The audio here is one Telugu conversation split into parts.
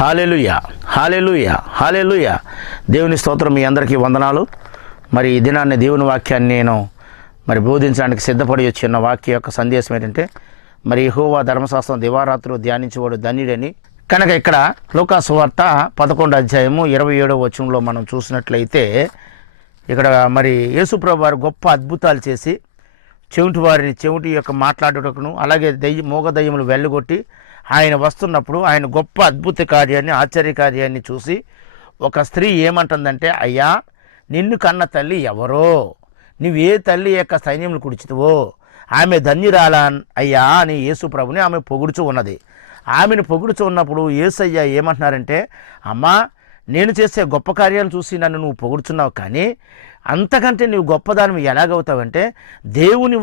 హల్లెలూయా, హల్లెలూయా, హల్లెలూయా. దేవుని స్తోత్రం. మీ అందరికీ వందనాలు. మరి ఈ దినాన్ని దేవుని వాక్యాన్ని నేను బోధించడానికి సిద్ధపడి వచ్చిన వాక్య యొక్క సందేశం ఏంటంటే, మరి యెహోవా ధర్మశాస్త్రం దివారాత్రులు ధ్యానించేవాడు ధన్యుడని. కనుక ఇక్కడ లూకా సువార్త 11వ అధ్యాయము 27వ వచనంలో మనం చూసినట్లయితే, ఇక్కడ మరి యేసుప్రభు వారు గొప్ప అద్భుతాలు చేసి చెవిటి వారిని చెవిటి యొక్క మాట్లాడుటకును, అలాగే మూగ దయ్యములు వెళ్ళగొట్టి ఆయన వస్తున్నప్పుడు ఆయన గొప్ప అద్భుత కార్యాన్ని, ఆశ్చర్య కార్యాన్ని చూసి ఒక స్త్రీ ఏమంటుందంటే, అయ్యా నిన్ను కన్న తల్లి ఎవరో, నువ్వే తల్లి యొక్క సైన్యములు కుడిచితువో, ఆమె ధన్యురాలా అయ్యా అని యేసుప్రభుని ఆమె పొగుడుచు ఉన్నది. ఆమెను పొగుడుచు ఉన్నప్పుడు యేసయ్య ఏమంటున్నారంటే, అమ్మా నేను చేసే గొప్ప కార్యాలు చూసి నన్ను నువ్వు పొగుడుచున్నావు, కానీ అంతకంటే నువ్వు గొప్పదానివి ఎలాగవుతావంటే, దేవుని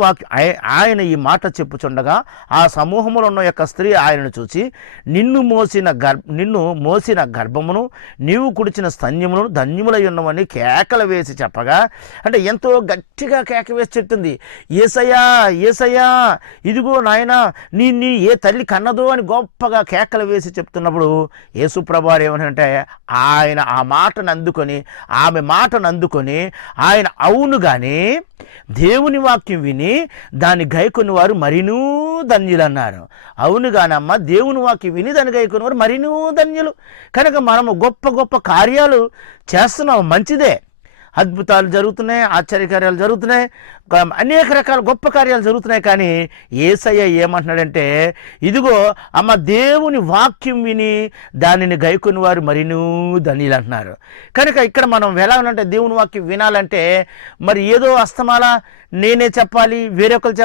ఆయన ఈ మాట చెప్పుచుండగా ఆ సమూహంలో ఉన్న యొక్క స్త్రీ ఆయనను చూసి నిన్ను మోసిన గర్భమును నీవు కుడిచిన స్తన్యమును ధన్యములై ఉన్నవని కేకలు వేసి చెప్పగా, అంటే ఎంతో గట్టిగా కేక వేసి చెప్తుంది, యేసయ్యా యేసయ్యా ఇదిగో నాయనా నీ ఏ తల్లి కన్నదో అని గొప్పగా కేకలు వేసి చెప్తున్నప్పుడు యేసుప్రభు వారు ఏమనంటే, ఆయన ఆ మాటను అందుకొని, ఆమె మాటను అందుకొని ఆయన అవును కానీ దేవుని వాక్యం విని దాన్ని గైకొని వారు మరినూ ధన్యులు అన్నారు. అవును కానమ్మా, దేవుని వాక్యం విని దాన్ని గైకొని వారు మరినూ ధన్యులు. కనుక మనము గొప్ప గొప్ప కార్యాలు చేస్తున్నాం, మంచిదే. అద్భుతాలు జరుగుతున్నాయి, ఆశ్చర్యకార్యాలు జరుగుతున్నాయి, అనేక రకాల గొప్ప కార్యాలు జరుగుతున్నాయి. కానీ యేసయ్య ఏమంటున్నాడంటే, ఇదిగో అమ్మ దేవుని వాక్యం విని దానిని గైకొని వారు మరినూ ధన్యులు అంటున్నారు. కనుక ఇక్కడ మనం ఎలా ఉంటే, దేవుని వాక్యం వినాలంటే మరి ఏదో అస్తమాల నేనే చెప్పాలి, వేరొకరు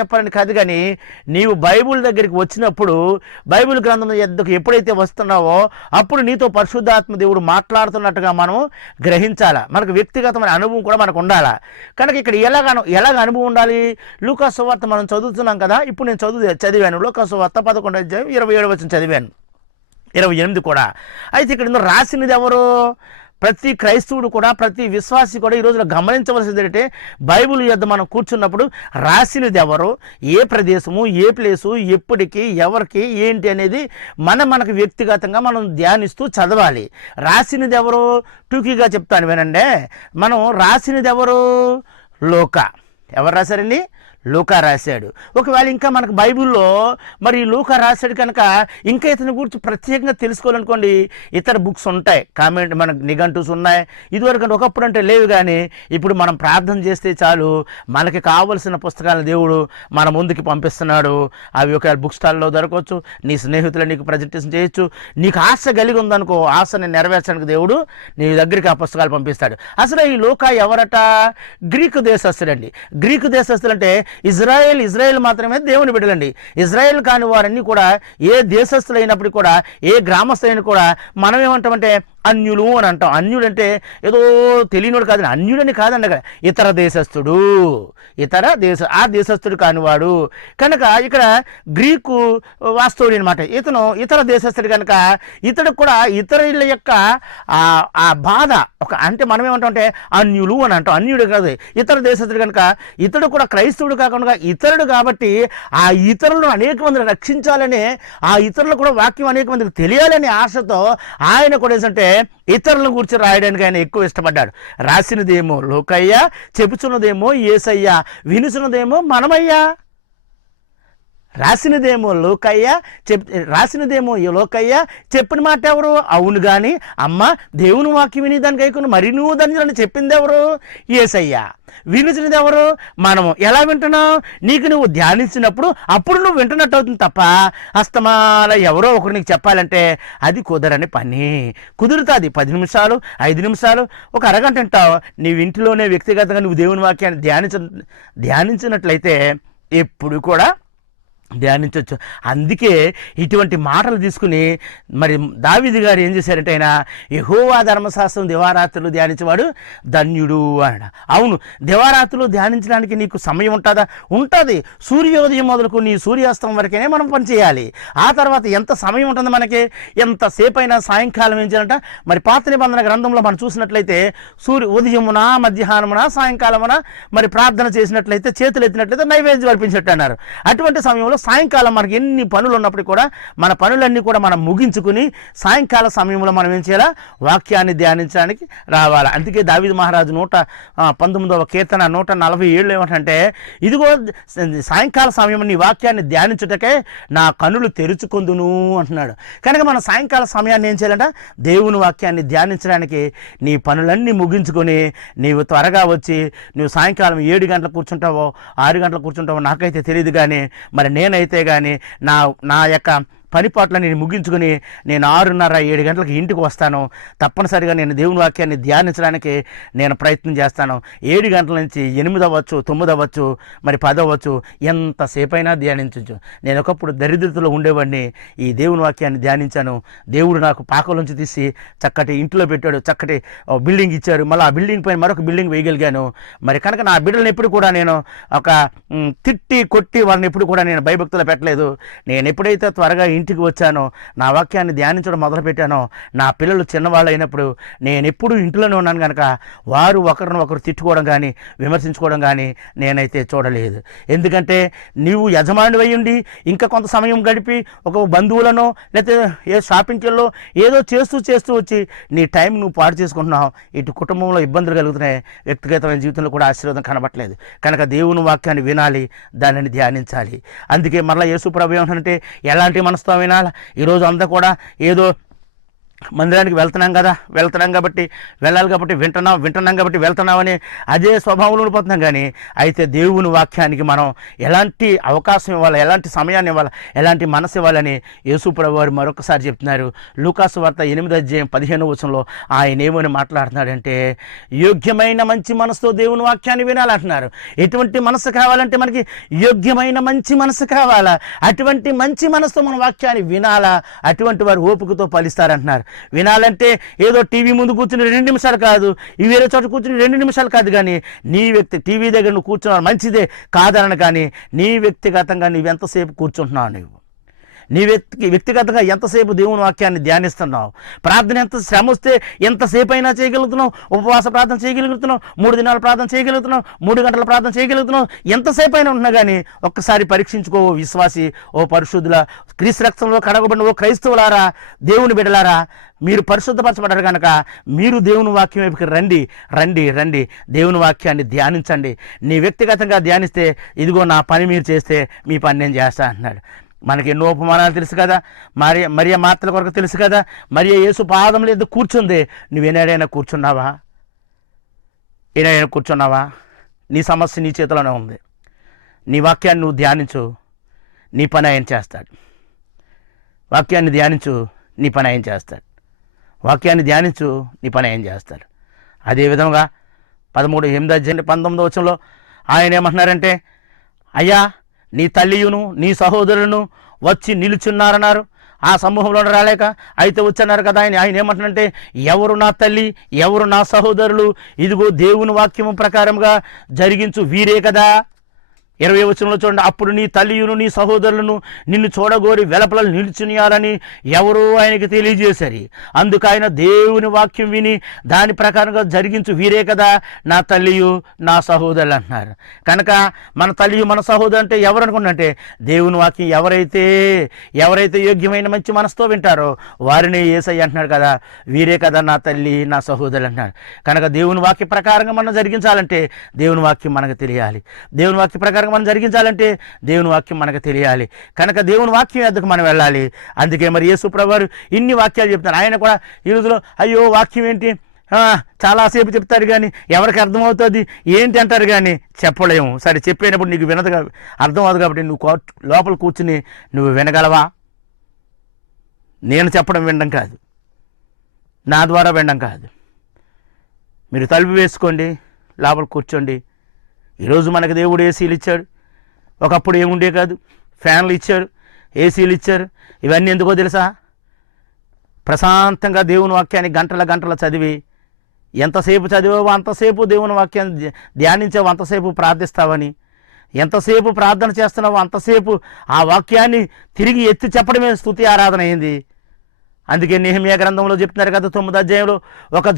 చెప్పాలని కాదు. కానీ నీవు బైబిల్ దగ్గరికి వచ్చినప్పుడు, బైబిల్ గ్రంథం ఎద్దకు ఎప్పుడైతే వస్తున్నావో అప్పుడు నీతో పరిశుద్ధాత్మ దేవుడు మాట్లాడుతున్నట్టుగా మనం గ్రహించాలా. మనకు వ్యక్తిగతమైన అనుభవం కూడా మనకు ఉండాలా. కనుక ఇక్కడ ఎలాగ అనుభవం ఉండాలి? లూకా సువార్త మనం చదువుతున్నాం కదా, ఇప్పుడు నేను చదివాను లూకా సువార్త 11వ అధ్యాయం 27వ వచనం చదివాను, 28 కూడా. అయితే ఇక్కడ రాసినది ఎవరు? ప్రతి క్రైస్తవుడు కూడా, ప్రతి విశ్వాసి కూడా ఈ రోజున గమనించవలసింది ఏంటంటే, బైబిల్ యొద్ద మనం కూర్చున్నప్పుడు రాసినది ఎవరు, ఏ ప్రదేశము, ఏ ప్లేసు, ఎప్పటికి, ఎవరికి, ఏంటి అనేది మనకు వ్యక్తిగతంగా మనం ధ్యానిస్తూ చదవాలి. రాసినది ఎవరు? టూకీగా చెప్తాను వినండి. మనం రాసినది ఎవరు? లూకా. ఎవరు రాశారండి? లూకా రాశాడు. ఒకవేళ ఇంకా మనకు బైబిల్లో మరి లూకా రాశాడు కనుక ఇంకా ఇతని గురించి ప్రత్యేకంగా తెలుసుకోవాలనుకోండి, ఇతర బుక్స్ ఉంటాయి, కామెంట్ మనకు నిఘంటుస్ ఉన్నాయి. ఇదివరకు ఒకప్పుడు అంటే లేవు, కానీ ఇప్పుడు మనం ప్రార్థన చేస్తే చాలు మనకి కావలసిన పుస్తకాలను దేవుడు మన ముందుకి పంపిస్తున్నాడు. అవి ఒకవేళ బుక్ స్టాల్లో దొరకవచ్చు, నీ స్నేహితులు నీకు ప్రజెంటేషన్ చేయొచ్చు. నీకు ఆశ కలిగి ఉందనుకో, ఆశని నెరవేర్చడానికి దేవుడు నీ దగ్గరికి ఆ పుస్తకాలు పంపిస్తాడు. అసలు ఈ లూకా ఎవరట? గ్రీకు దేశస్తుడండి. గ్రీకు దేశస్తులు అంటే ఇజ్రాయేల్ మాత్రమే దేవుని బిడ్డలండి. ఇజ్రాయేల్ కాని వారన్నీ కూడా, ఏ దేశస్తులైనప్పటికీ కూడా, ఏ గ్రామస్తులైన కూడా మనం ఏమంటామంటే అన్యులు అని అంటాం. అన్యుడు అంటే ఏదో తెలియనోడు కాదని, అన్యుడని కాదండి, అక్కడ ఇతర దేశస్థుడు, ఆ దేశస్థుడు కానివాడు. కనుక ఇక్కడ గ్రీకు వాస్తవుడు అనమాట. ఇతను ఇతర దేశస్థుడు కనుక ఇతడు కూడా ఇతరుల యొక్క ఆ బాధ అంటే మనం ఏమంటామంటే అన్యులు అని అంటాం. అన్యుడు కాదు, ఇతర దేశస్థుడు కనుక ఇతడు కూడా క్రైస్తవుడు కాకుండా ఇతరుడు కాబట్టి ఆ ఇతరులను అనేక మందిని రక్షించాలని, ఆ ఇతరులు కూడా వాక్యం అనేక మందికి తెలియాలనే ఆశతో ఆయన కూడా ఏంటంటే ఇతరులను గురించి రాయడానికి ఆయన ఎక్కువ ఇష్టపడ్డాడు. రాసినదేమో లోకయ్య, చెప్పుచున్నదేమో యేసయ్య, వినుచున్నదేమో మనమయ్యా. రాసినదేమో లోకయ్య, చెప్పిన మాట ఎవరు? అవును కానీ అమ్మ దేవుని వాక్యం విని దానికి అయిపోయిన మరి నువ్వు ధన్యులని చెప్పింది ఎవరు? యేసయ్య. వినిచినది ఎవరు? మనము. ఎలా వింటున్నావు? నీకు నువ్వు ధ్యానించినప్పుడు అప్పుడు నువ్వు వింటున్నట్టు అవుతుంది తప్ప అస్తమాల ఎవరో ఒకరు నీకు చెప్పాలంటే అది కుదరని పని. కుదురుతుంది 10 నిమిషాలు, 5 నిమిషాలు, ఒక అరగంట వింటావు. నీ ఇంటిలోనే వ్యక్తిగతంగా నువ్వు దేవుని వాక్యాన్ని ధ్యానించినట్లయితే ఎప్పుడు కూడా ధ్యానించవచ్చు. అందుకే ఇటువంటి మాటలు తీసుకుని మరి దావీదు గారు ఏం చేశారంటే, ఆయన యెహోవా ధర్మశాస్త్రం దివారాత్రులు ధ్యానించేవాడు ధన్యుడు అన్నాడు. అవును, దివారాత్రులు ధ్యానించడానికి నీకు సమయం ఉంటుందా? ఉంటుంది. సూర్యోదయం మొదలుకు నీ సూర్యాస్తం వరకే మనం పనిచేయాలి. ఆ తర్వాత ఎంత సమయం ఉంటుంది మనకి? ఎంతసేపు అయినా సాయంకాలం ఏం చేయాలంట? మరి పాత నిబంధన గ్రంథంలో మనం చూసినట్లయితే ఉదయమున, మధ్యాహ్నమున, సాయంకాలమున మరి ప్రార్థన చేసినట్లయితే, చేతులు ఎత్తినట్లయితే నైవేద్యం అర్పించినట్టు అన్నారు. అటువంటి సమయంలో సాయంకాలం మనకి ఎన్ని పనులు ఉన్నప్పటికీ కూడా మన పనులన్నీ కూడా మనం ముగించుకుని సాయంకాల సమయంలో మనం ఏం చేయాలా? వాక్యాన్ని ధ్యానించడానికి రావాలి. అందుకే దావీదు మహారాజు 119వ కీర్తన 147 ఏమంటే, ఇదిగో సాయంకాల సమయం నీ వాక్యాన్ని ధ్యానించుటకే నా కనులు తెరుచుకొందును అంటున్నాడు. కనుక మనం సాయంకాల సమయాన్ని ఏం చేయాలంట? దేవుని వాక్యాన్ని ధ్యానించడానికి నీ పనులన్నీ ముగించుకొని నీవు త్వరగా వచ్చి, నువ్వు సాయంకాలం 7 గంటలకు కూర్చుంటావో 6 గంటలకు కూర్చుంటావో నాకైతే తెలియదు, కానీ మరి నేనైతే కానీ నా యొక్క పనిపాట్లని నేను ముగించుకుని నేను 6:30-7 గంటలకు ఇంటికి వస్తాను. తప్పనిసరిగా నేను దేవుని వాక్యాన్ని ధ్యానించడానికి నేను ప్రయత్నం చేస్తాను. 7 గంటల నుంచి 8 అవ్వచ్చు, 9 అవ్వచ్చు, మరి 10 అవ్వచ్చు, ఎంతసేపైనా ధ్యానించవచ్చు. నేను ఒకప్పుడు దరిద్రతలో ఉండేవాడిని, ఈ దేవుని వాక్యాన్ని ధ్యానించాను. దేవుడు నాకు పాకలోంచి తీసి చక్కటి ఇంట్లో పెట్టాడు, చక్కటి బిల్డింగ్ ఇచ్చారు. మళ్ళీ ఆ బిల్డింగ్ పైన మరొక బిల్డింగ్ వేయగలిగాను. మరి కనుక నా బిడ్డలను ఎప్పుడు కూడా నేను ఒక తిట్టి కొట్టి వాళ్ళని ఎప్పుడు కూడా నేను భయభక్తులు పెట్టలేదు. నేను ఎప్పుడైతే త్వరగా ఇంటికి వచ్చానో, నా వాక్యాన్ని ధ్యానించడం మొదలుపెట్టానో, నా పిల్లలు చిన్నవాళ్ళు అయినప్పుడు నేను ఎప్పుడు ఇంట్లోనే ఉన్నాను కనుక వారు ఒకరినొకరు తిట్టుకోవడం కానీ విమర్శించుకోవడం కానీ నేనైతే చూడలేదు. ఎందుకంటే నీవు యజమాని అయ్యుండి ఇంకా కొంత సమయం గడిపి ఒక బంధువులను లేకపోతే ఏ షాపింగ్లో ఏదో చేస్తూ వచ్చి నీ టైం నువ్వు పాడు చేసుకుంటున్నావు. ఇటు కుటుంబంలో ఇబ్బందులు కలుగుతున్నాయి, వ్యక్తిగతమైన జీవితంలో కూడా ఆశీర్వాదం కనబట్టలేదు. కనుక దేవుని వాక్యాన్ని వినాలి, దానిని ధ్యానించాలి. అందుకే మరలా యేసు ప్రభువు ఏమంటారంటే, ఎలాంటి మనసుతో వినాలి? ఈరోజు అంతా కూడా ఏదో మందిరానికి వెళ్తున్నాం కాబట్టి వెళ్ళాలి కాబట్టి వింటున్నాం కాబట్టి వెళ్తున్నామని అదే స్వభావంలో ఉండిపోతున్నాం. కానీ అయితే దేవుని వాక్యానికి మనం ఎలాంటి అవకాశం ఇవ్వాలి, ఎలాంటి సమయాన్ని ఇవ్వాలి, ఎలాంటి మనసు ఇవ్వాలని యేసు ప్రభువు వారు మరొకసారి చెప్తున్నారు. లూకాసు వార్త 8:15 ఆయన ఏమని మాట్లాడుతున్నాడంటే, యోగ్యమైన మంచి మనసుతో దేవుని వాక్యాన్ని వినాలంటున్నారు. ఎటువంటి మనసు కావాలంటే మనకి యోగ్యమైన మంచి మనసు కావాలా. అటువంటి మంచి మనసుతో మన వాక్యాన్ని వినాలా. అటువంటి వారు ఓపికతో ఫలిస్తారంటున్నారు. వినాలంటే ఏదో టీవీ ముందు కూర్చుని 2 నిమిషాలు కాదు, వేరే చోట కూర్చుని 2 నిమిషాలు కాదు, కానీ నీ టీవీ దగ్గర నువ్వు కూర్చున్నావు మంచిదే కాదనను, కానీ నీ వ్యక్తిగతంగా నువ్వెంతసేపు కూర్చుంటున్నావు, నీ వ్యక్తిగతంగా ఎంతసేపు దేవుని వాక్యాన్ని ధ్యానిస్తున్నావు, ప్రార్థన ఎంత శ్రమ వస్తే ఎంతసేపు అయినా చేయగలుగుతున్నావు, ఉపవాస ప్రార్థన చేయగలుగుతున్నావు, 3 దినాల ప్రార్థన చేయగలుగుతున్నావు, 3 గంటల ప్రార్థన చేయగలుగుతున్నావు, ఎంతసేపు అయినా ఉన్నా కానీ ఒక్కసారి పరీక్షించుకో విశ్వాసి, ఓ పరిశుద్ధుల, క్రీస్తు రక్తంలో కడగబడిన ఓ క్రైస్తవులారా, దేవుని బిడ్డలారా, మీరు పరిశుద్ధపరచబడ్డారు కనుక మీరు దేవుని వాక్యం వైపుకి రండి, దేవుని వాక్యాన్ని ధ్యానించండి. నీ వ్యక్తిగతంగా ధ్యానిస్తే ఇదిగో నా పని మీరు చేస్తే మీ పని నేను చేస్తా అంటున్నాడు. మనకి ఎన్నో ఉపమానాలు తెలుసు కదా, మరియ మాటల కొరకు తెలుసు కదా. మరియ యేసు పాదం లేదు కూర్చుంది, నువ్వేనాడైనా కూర్చున్నావా? నీ సమస్య నీ చేతిలోనే ఉంది. నీ వాక్యాన్ని నువ్వు ధ్యానించు, నీ పని ఆయన చేస్తాడు. వాక్యాన్ని ధ్యానించు, నీ పని ఆయన చేస్తాడు. వాక్యాన్ని ధ్యానించు, నీ పని ఆయన చేస్తాడు. అదేవిధంగా 13:19 ఆయన ఏమంటున్నారంటే, అయ్యా నీ తల్లియును నీ సహోదరులను వచ్చి నిలుచున్నారన్నారు. ఆ సమూహంలో రాలేక అయితే వచ్చన్నారు కదా. ఆయన ఏమంటున్నారంటే, ఎవరు నా తల్లి, ఎవరు నా సహోదరులు, ఇదిగో దేవుని వాక్యము ప్రకారంగా జరిగించు వీరే కదా. 20 చూడండి, అప్పుడు నీ తల్లియును నీ సహోదరులను నిన్ను చూడగోరి వెలపల నిలుచునియాలని ఎవరో ఆయనకి తెలియజేశారు. అందుకు ఆయన దేవుని వాక్యం విని దాని ప్రకారంగా జరిగించు వీరే కదా నా తల్లియు నా సహోదరులు అంటున్నారు. కనుక మన తల్లియు మన సహోదరు అంటే ఎవరు అనుకున్నంటే, దేవుని వాక్యం ఎవరైతే యోగ్యమైన మంచి మనసుతో వింటారో వారిని యేసయ్య అంటున్నాడు కదా, వీరే కదా నా తల్లి నా సహోదరులు అంటున్నాడు. కనుక దేవుని వాక్య ప్రకారంగా మనం జరిగించాలంటే దేవుని వాక్యం మనకు తెలియాలి. దేవుని వాక్య ప్రకారం మనం జరిగించాలంటే దేవుని వాక్యం మనకు తెలియాలి. కనుక దేవుని వాక్యం ఎద్దకు మనం వెళ్ళాలి. అందుకే మరి యేసు ప్రభువు ఇన్ని వాక్యాలు చెప్తారు. ఆయన కూడా ఈ రోజులో అయ్యో వాక్యం ఏంటి చాలాసేపు చెప్తారు, కానీ ఎవరికి అర్థమవుతుంది ఏంటి అంటారు, కానీ చెప్పలేము. సరే చెప్పేటప్పుడు నీకు అర్థం అవుతుంది కాబట్టి నువ్వు లోపల కూర్చుని నువ్వు వినగలవా? నేను చెప్పడం వినడం కాదు, నా ద్వారా వినడం కాదు. మీరు తలుపు వేసుకోండి, లోపల కూర్చోండి. ఈరోజు మనకు దేవుడు ఏసీలు ఇచ్చాడు. ఒకప్పుడు ఏముండే కాదు, ఫ్యాన్లు ఇచ్చారు, ఏసీలు ఇచ్చారు. ఇవన్నీ ఎందుకో తెలుసా? ప్రశాంతంగా దేవుని వాక్యాన్ని గంటల చదివి, ఎంతసేపు చదివావో అంతసేపు దేవుని వాక్యాన్ని ధ్యానించావు, అంతసేపు ప్రార్థిస్తావని, ఎంతసేపు ప్రార్థన చేస్తున్నావో అంతసేపు ఆ వాక్యాన్ని తిరిగి ఎత్తి చెప్పడమే స్తుతి ఆరాధన అయింది. అందుకే నెహెమ్యా గ్రంథంలో చెప్తున్నారు కదా 9వ అధ్యాయంలో, ఒక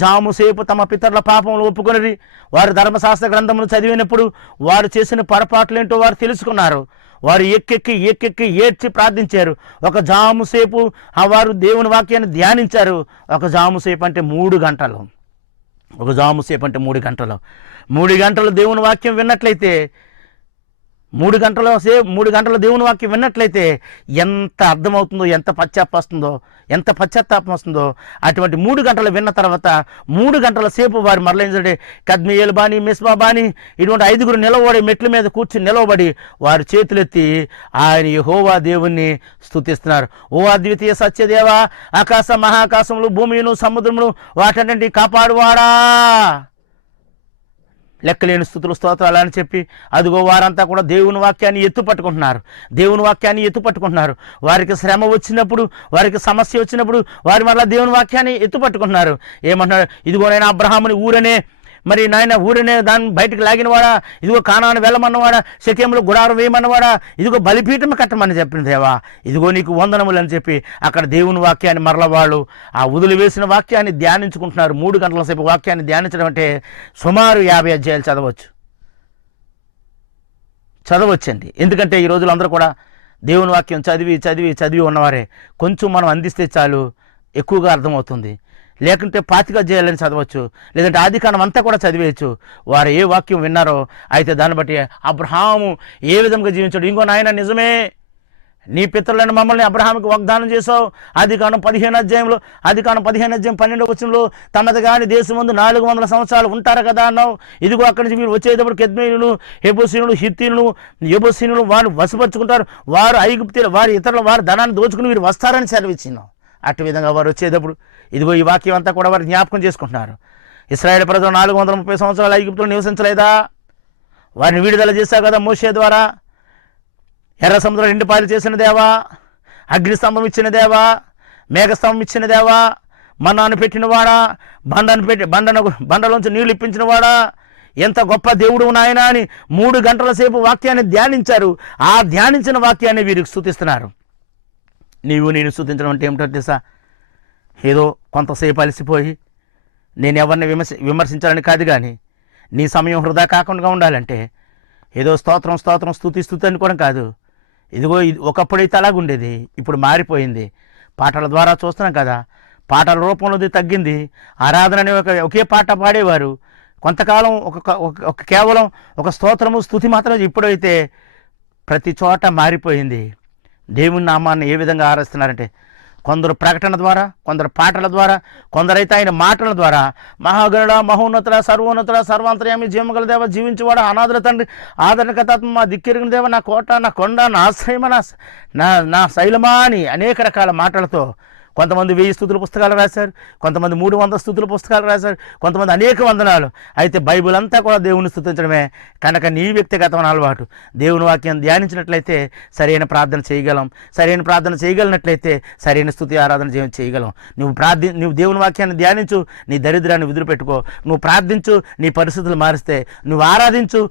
జాము సేపు తమ పితరుల పాపములు ఒప్పుకొనిరి, వారు ధర్మశాస్త్ర గ్రంథమును చదివినప్పుడు వారు చేసిన పొరపాట్లేంటో వారు తెలుసుకున్నారు. వారు ఎక్కెక్కి ఏడ్చి ప్రార్థించారు. ఒక జాము సేపు వారు దేవుని వాక్యాన్ని ధ్యానించారు. ఒక జాము సేపు అంటే 3 గంటలు. ఒక జాము సేపు అంటే 3 గంటలు. 3 గంటలు దేవుని వాక్యం విన్నట్లయితే, 3 గంటల దేవుని వాక్యం విన్నట్లయితే ఎంత అర్థమవుతుందో, ఎంత పశ్చాత్తాపం వస్తుందో. అటువంటి 3 గంటలు విన్న తర్వాత 3 గంటల సేపు వారు మరలేంటే కద్మియేలు బాని, మిస్బా బాని ఇటువంటి 5 నిలబడి మెట్ల మీద కూర్చుని నిలవబడి వారు చేతులెత్తి ఆయన యెహోవా దేవుణ్ణి స్తుతిస్తున్నారు. ఓ అద్వితీయ సత్యదేవ, మహాకాశములు, భూమిను, సముద్రమును వాటన్నింటినీ కాపాడువాడా, లెక్కలేని స్తుతులు స్తోత్రాలు అని చెప్పి అదిగో వారంతా కూడా దేవుని వాక్యాన్ని ఎత్తుపట్టుకుంటున్నారు. వారికి శ్రమ వచ్చినప్పుడు, వారికి సమస్య వచ్చినప్పుడు వారి మరలా దేవుని వాక్యాన్ని ఎత్తుపట్టుకుంటున్నారు. ఏమంటున్నారు? ఇదిగో నేను అబ్రహాముని ఊరనే దాన్ని బయటకు లాగినవాడా, ఇదిగో కానాను వెళ్ళమన్నవాడా, షెకెములో గుడారం వేయమన్నవాడా, ఇదిగో బలిపీఠం కట్టమని చెప్పిన దేవా, ఇదిగో నీకు వందనములు అని చెప్పి అక్కడ దేవుని వాక్యాన్ని మరల వాళ్ళు ఆ వదిలి వేసిన వాక్యాన్ని ధ్యానించుకుంటున్నారు. 3 గంటల సేపు వాక్యాన్ని ధ్యానించడం అంటే సుమారు 50 అధ్యాయాలు చదవచ్చండి. ఎందుకంటే ఈ రోజులు అందరూ కూడా దేవుని వాక్యం చదివి ఉన్నవారే. కొంచెం మనం అందిస్తే చాలు ఎక్కువగా అర్థమవుతుంది. లేకుంటే 25 అధ్యాయాలని చదవచ్చు, లేదంటే ఆదికాండం అంతా కూడా చదివేయచ్చు. వారు ఏ వాక్యం విన్నారో అయితే దాన్ని బట్టి అబ్రహాము ఏ విధంగా జీవించాడు. ఇంకో నాయన నిజమే, నీ పితరులను మమ్మల్ని అబ్రహాముకి వాగ్దానం చేసావు. ఆదికాండం 15 అధ్యాయం 12వ వచనంలో తమది కాని దేశమందు 400 సంవత్సరాలు ఉంటారు కదా అన్నావు. ఇదిగో అక్కడి నుంచి మీరు వచ్చేటప్పుడు కెద్మీయులు, హెబూసీనులు, హిత్తీయులు, యెబూసీయులు వారు వశపరుచుకుంటారు. వారు ఐగుప్తీయులు, వారి ధనాన్ని దోచుకుని వీరు వస్తారని సెలవిచ్చినావు. అటు విధంగా వారు వచ్చేటప్పుడు ఇదిగో ఈ వాక్యం అంతా కూడా వారు జ్ఞాపకం చేసుకుంటున్నారు. ఇశ్రాయేలు ప్రజలు 430 సంవత్సరాలు ఐగుప్తులో నివసించలేదా? వారిని విడుదల చేశావు కదా మోషే ద్వారా. ఎర్ర సముద్రం 2 పాయలు చేసిన దేవా, అగ్నిస్తంభం ఇచ్చిన దేవా, మేఘస్తంభం ఇచ్చిన దేవా, మన్నాను పెట్టినవాడా, బండలోంచి నీళ్లు ఇప్పించిన వాడా, ఎంత గొప్ప దేవుడు నాయనా అని 3 గంటల సేపు వాక్యాన్ని ధ్యానించారు. ఆ ధ్యానించిన వాక్యాన్ని వీరికి స్తుతిస్తున్నారు. నేను స్తుతించడం అంటే ఏమిటో తెలుసా? ఏదో కొంతసేపు అలసిపోయి నేను ఎవరిని విమర్శించాలని కాదు, కానీ నీ సమయం వృధా కాకుండా ఉండాలంటే ఏదో స్తోత్రం స్తుతి అనుకోవడం కాదు. ఇదిగో ఒకప్పుడైతే అలాగుండేది, ఇప్పుడు మారిపోయింది. పాటల ద్వారా చూస్తున్నాం కదా, పాటల రూపంలోది తగ్గింది. ఆరాధన అనే ఒకే పాట పాడేవారు. కొంతకాలం కేవలం ఒక స్తోత్రము స్తుతి మాత్రం. ఇప్పుడైతే ప్రతి చోట మారిపోయింది. దేవుని నామాన్ని ఏ విధంగా ఆరాధిస్తున్నారంటే కొందరు ప్రకటన ద్వారా, కొందరు పాటల ద్వారా, కొందరైతే ఆయన మాటల ద్వారా మహాగణుడ, మహోన్నతుడ, సర్వోన్నతుడ, సర్వాంతర్యామి, జీవగల దేవ, జీవించేవాడు, అనాథుల తండ్రి, ఆదరణకర్త, మా దిక్కెరిగిన దేవ, నా కోట, నా కొండ, నా ఆశ్రయమ, నా శైలమా అని అనేక రకాల మాటలతో కొంతమంది 1000 స్తుతుల పుస్తకాలు రాశారు, కొంతమంది 300 స్తుతుల పుస్తకాలు రాశారు, కొంతమంది అనేక వందనాలు. అయితే బైబిల్ అంతా కూడా దేవుని స్తుతించడమే. కనుక నీ వ్యక్తిగతమైన అలవాటు దేవుని వాక్యం ధ్యానించినట్లయితే సరైన ప్రార్థన చేయగలం. సరైన ప్రార్థన చేయగలిగినట్లయితే సరైన స్తుతి ఆరాధన చేయగలం. నువ్వు దేవుని వాక్యాన్ని ధ్యానించు, నీ దరిద్రాన్ని వదిలిపెట్టుకో. నువ్వు ప్రార్థించు, నీ పరిస్థితులు మారిస్తే, నువ్వు ఆరాధించు,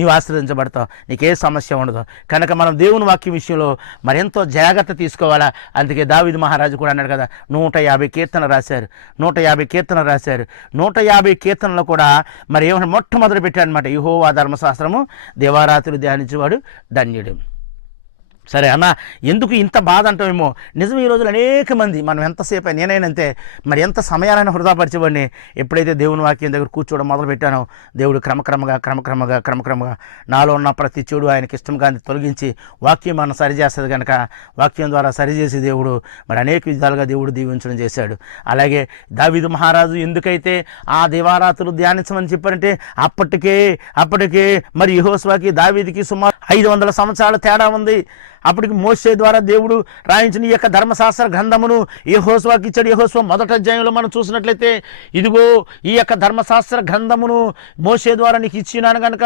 నీవు ఆశీర్వదించబడతావు. నీకే సమస్య ఉండదు. కనుక మనం దేవుని వాక్యం విషయంలో మరెంతో జాగ్రత్త తీసుకోవాలా. అందుకే దావీదు మహారాజు కూడా అన్నాడు కదా, 150 కీర్తనలు రాశారు. 150 కీర్తనలు కూడా మరి ఏమన్నా మొట్టమొదటి పెట్టాడనమాట, యెహోవా ధర్మశాస్త్రము దివారాత్రులు ధ్యానించేవాడు ధన్యుడు. సరే అన్న, ఎందుకు ఇంత బాధ అంటామేమో. నిజం, ఈ రోజులు అనేక మంది, మనం ఎంతసేపు నేనైనంతే మరి ఎంత సమయాలను వృధాపరిచేవాడిని. ఎప్పుడైతే దేవుని వాక్యం దగ్గర కూర్చోవడం మొదలు పెట్టానో, దేవుడు క్రమక్రమంగా నాలో ఉన్న ప్రతి చెడు ఆయనకి ఇష్టం కానీ తొలగించి వాక్యం మనం సరిచేస్తుంది. కనుక వాక్యం ద్వారా సరిచేసి దేవుడు మరి అనేక విధాలుగా దేవుడు దీవించడం చేశాడు. అలాగే దావీదు మహారాజు ఎందుకైతే ఆ దివారాత్రులు ధ్యానించమని చెప్పారంటే అప్పటికే మరి యెహోషువకి దావీదుకి సుమారు 500 సంవత్సరాల తేడా ఉంది. అప్పటికి మోషే ద్వారా దేవుడు రాయించిన ఈ యొక్క ధర్మశాస్త్ర గ్రంథమును యెహోషువకి ఇచ్చాడు. యెహోషువ 1వ అధ్యాయంలో మనం చూసినట్లయితే, ఇదిగో ఈ యొక్క ధర్మశాస్త్ర గ్రంథమును మోషే ద్వారా నీకు ఇచ్చినాను కనుక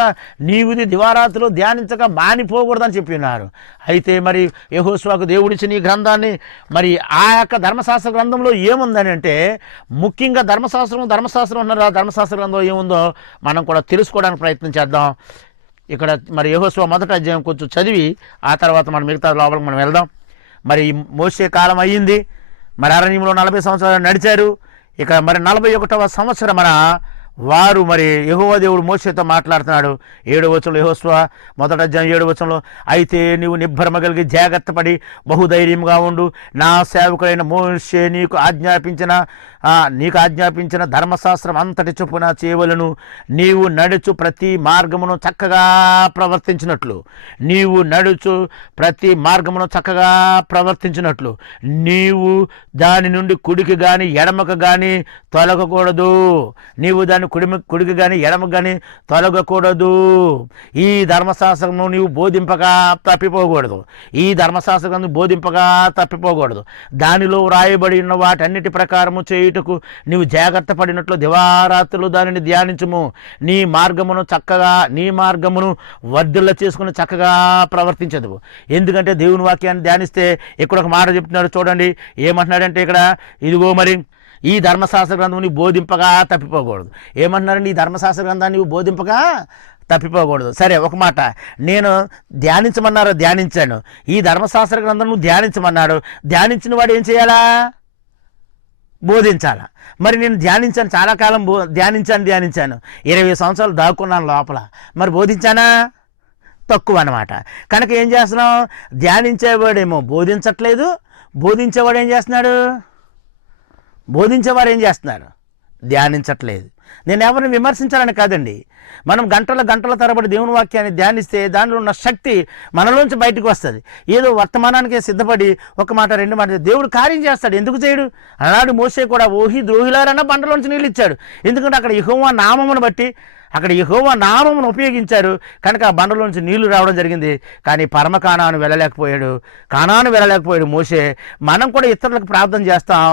నీవు దివారాత్రులు ధ్యానించక మానిపోకూడదని చెప్పినారు. అయితే మరి యెహోషువకు దేవుడిచ్చిన ఈ గ్రంథాన్ని మరి ఆ యొక్క ధర్మశాస్త్ర గ్రంథంలో ఏముందని అంటే, ముఖ్యంగా ధర్మశాస్త్రం ఉన్నారు. ఆ ధర్మశాస్త్ర గ్రంథంలో ఏముందో మనం కూడా తెలుసుకోవడానికి ప్రయత్నం చేద్దాం. ఇక్కడ మరి యెహోషువ 1వ అధ్యాయం కొంచెం చదివి ఆ తర్వాత మనం మిగతా లోపలికి మనం వెళ్దాం. మరి మోషే కాలం అయ్యింది, మరి అరణ్యంలో 40 సంవత్సరాలు నడిచారు. ఇక మరి 41వ సంవత్సరం వారు మరి యెహోవా దేవుడు మోషేతో మాట్లాడుతున్నాడు. 7వ వచనంలో, యెహోషువ 1వ అధ్యాయం 7వ వచనంలో, అయితే నీవు నిబ్బరమ కలిగి జాగ్రత్త పడి బహుధైర్యంగా ఉండు, నా సేవకుడైన మోషే నీకు ఆజ్ఞాపించిన ధర్మశాస్త్రం అంతటి చొప్పున చేయవలను. నీవు నడుచు ప్రతి మార్గమును చక్కగా ప్రవర్తించినట్లు నీవు దాని నుండి కుడికి కానీ ఎడమకు కానీ తొలగకూడదు. కుడికి కానీ ఎడమకు కానీ తొలగకూడదు. ఈ ధర్మశాస్త్రము నీవు బోధింపగా తప్పిపోకూడదు. దానిలో వ్రాయబడి ఉన్న వాటన్నిటి ప్రకారము చేయుటకు నీవు జాగ్రత్త పడినట్లు దివారాత్రులు దానిని ధ్యానించుము. నీ మార్గమును వర్ధిల్ల చేసుకుని చక్కగా ప్రవర్తించదు. ఎందుకంటే దేవుని వాక్యాన్ని ధ్యానిస్తే ఇక్కడ ఒక మాట చెప్తున్నాడు చూడండి. ఏమంటున్నాడంటే ఇక్కడ, ఇదిగో మరి ఈ ధర్మశాస్త్ర గ్రంథం నీవు బోధింపగా తప్పిపోకూడదు. ఏమంటున్నారండి? ఈ ధర్మశాస్త్ర గ్రంథాన్ని నీవు బోధింపగా తప్పిపోకూడదు. సరే, ఒక మాట, నేను ధ్యానించాను. ఈ ధర్మశాస్త్ర గ్రంథం నువ్వు ధ్యానించమన్నాడు. ధ్యానించిన వాడు ఏం చేయాలా? బోధించాలా. మరి నేను ధ్యానించాను, చాలా కాలం ధ్యానించాను 20 సంవత్సరాలు దాక్కున్నాను లోపల. మరి బోధించానా? తక్కువ అన్నమాట. కనుక ఏం చేస్తున్నాం? ధ్యానించేవాడేమో బోధించట్లేదు, బోధించేవాడు ఏం చేస్తున్నాడు? ధ్యానించట్లేదు. నేను ఎవరిని విమర్శించాలని కాదండి. మనం గంటల తరబడి దేవుని వాక్యాన్ని ధ్యానిస్తే దానిలో ఉన్న శక్తి మనలోంచి బయటకు వస్తుంది. ఏదో వర్తమానానికే సిద్ధపడి ఒక మాట 2 మాట దేవుడు కార్యం చేస్తాడు. ఎందుకు చేయడు? ఆనాడు మోషే కూడా ఓహి ద్రోహిలారన్న బండలోంచి నీళ్ళు ఇచ్చాడు. ఎందుకంటే అక్కడ యెహోవా నామమును ఉపయోగించారు కనుక ఆ బండలోంచి నీళ్లు రావడం జరిగింది. కానీ కానాను వెళ్ళలేకపోయాడు మోషే. మనం కూడా ఇతరులకు ప్రార్థన చేస్తాం,